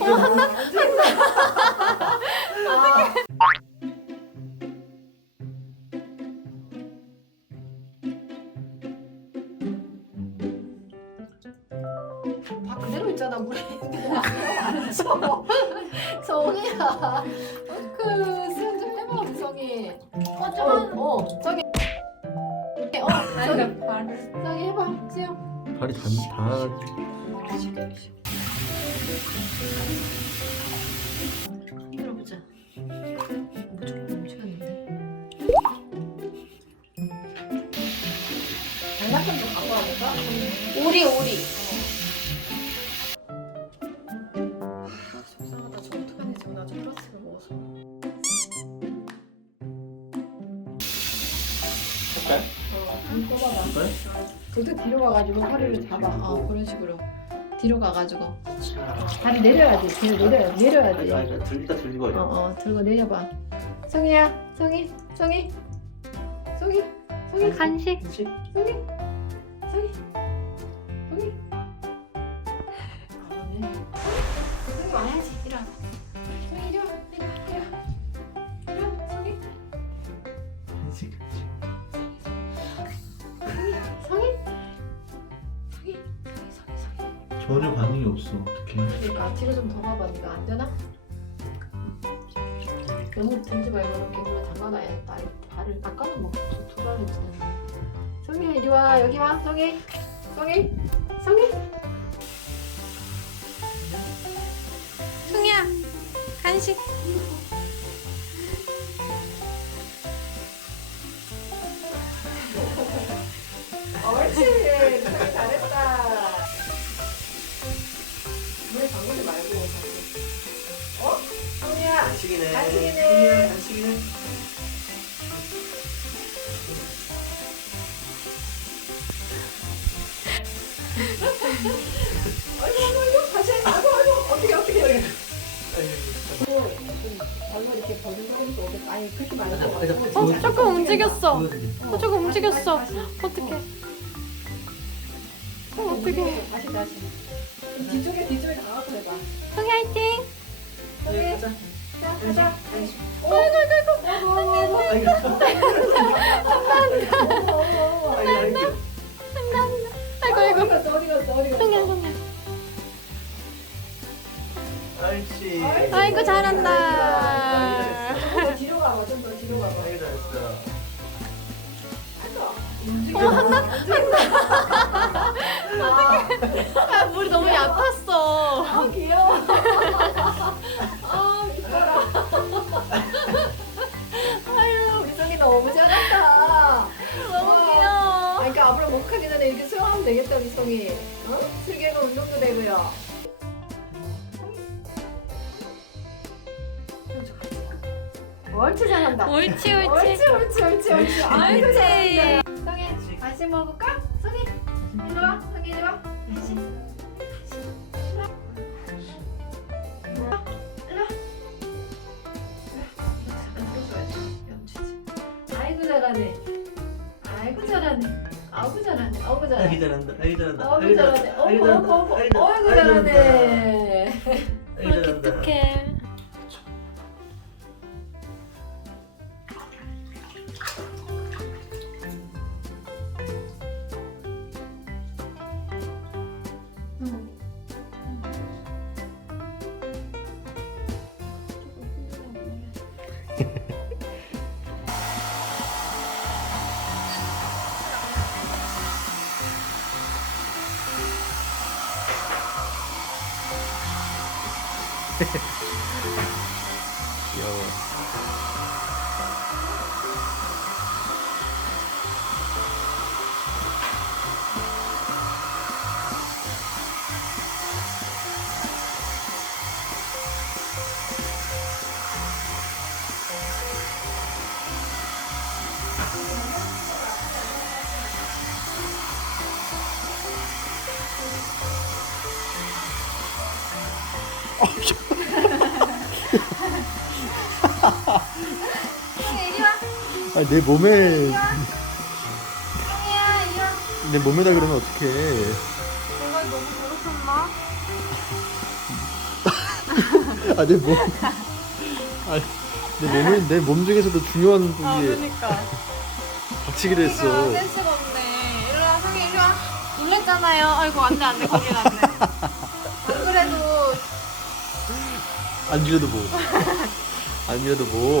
어머 한다 밥 그대로 있잖아 물에 알았죠? 정이야? 그 수영 좀 해봐 우성이 어 어, 어 저기. 어 저기. 아니 발 저기 해봐 수영. 발이 다, 다 들어보자. 뭐 조금 움직였는데. 장난감 좀 갖고 와볼까? 오리 오리. 속상하다. 저 어떡하니? 지금 아주 플라스틱을 먹어서. 색깔? 어눈 떠봐봐 도대 뒤로 가가지고 허리를 잡아 어 그런 식으로 뒤로 가가지고 다리 내려야지 뒤로 내려 내려야지 아니 들리다 들리고 어, 어, 들고 내려봐. 송이야, 송이, 송이, 송이, 송이, 간식 송이, 송이, 송이. 아, 네. 송이 와야지, 와. 전혀 반응이 없어. 어떡해. 그러니까 뒤로 좀 더 가봐, 네가 안 되나? 너무 들지 말고 이렇게 물에 담가놔야 발, 발을 아까는 뭐 두 발을 했잖아. 성희 이리 와. 여기 와. 성희 성희 성희 승희야 간식. 옳지 성희 잘했다 성희야 한식이네 한식이네. 한식이네 아이고 아이고 아이고 다시 해. 아이고 아이고 어떻게 어떻게 해 얼마 이렇게 버는 사람도 없겠다 아니 그렇게 말고 어 조금 움직였어. 어 조금 움직였어. 어떡해 어 어떡해 다시 다시 뒤쪽에 뒤쪽에 가갖고 해봐 승희 화이팅 성희 네, 가 자, 가자. 아이고, 아이고, 아이고. 아이고, 아이고. 아이고, 아이고. 어디 갔어, 어디 갔어, 어디 갔어. 성냥, 아이고, 잘한다. 뒤로 가봐, 좀 더 뒤로 가봐. 아이 잘했어. 어머, 한다, 한다. 아, 우리 너무 얕았어. 성이 너무 아, 귀여워. 그러니까 앞으로 목하기 전에 이렇게 수영하면 되겠다 우리 성이. 어? 슬개가 운동도 되고요. 옳지 잘한다. 옳지 옳지. 옳지 옳지 옳지 옳지 아이고 옳지. 잘한다. 성이 간식 먹을까? 성이 이리 와. 성이 이리 와. 간식 잘하네. 아이고 잘하네. 아이고 잘하네. 아이고 아이고 잘하네 잘한다. 아이고 잘한다. 아이고 잘하네. 어머 어머 어머. 아이고 잘하네. 아이고 잘한다. 어떡해 よし 귀여워 아니 내 몸에 내 몸에다 그러면 어떡해 내가 너무 괴롭혔나? 아, 내 몸. 아, 내 몸이 내 몸 중에서도 중요한 아 부위에 그러니까. 이거 했어. 센스가 없네. 이리 와 성희 이리 와. 놀랬잖아요. 아이고 안 돼 안 돼 거긴 안 돼. 안 줄여도 뭐. 안 줄여도 뭐.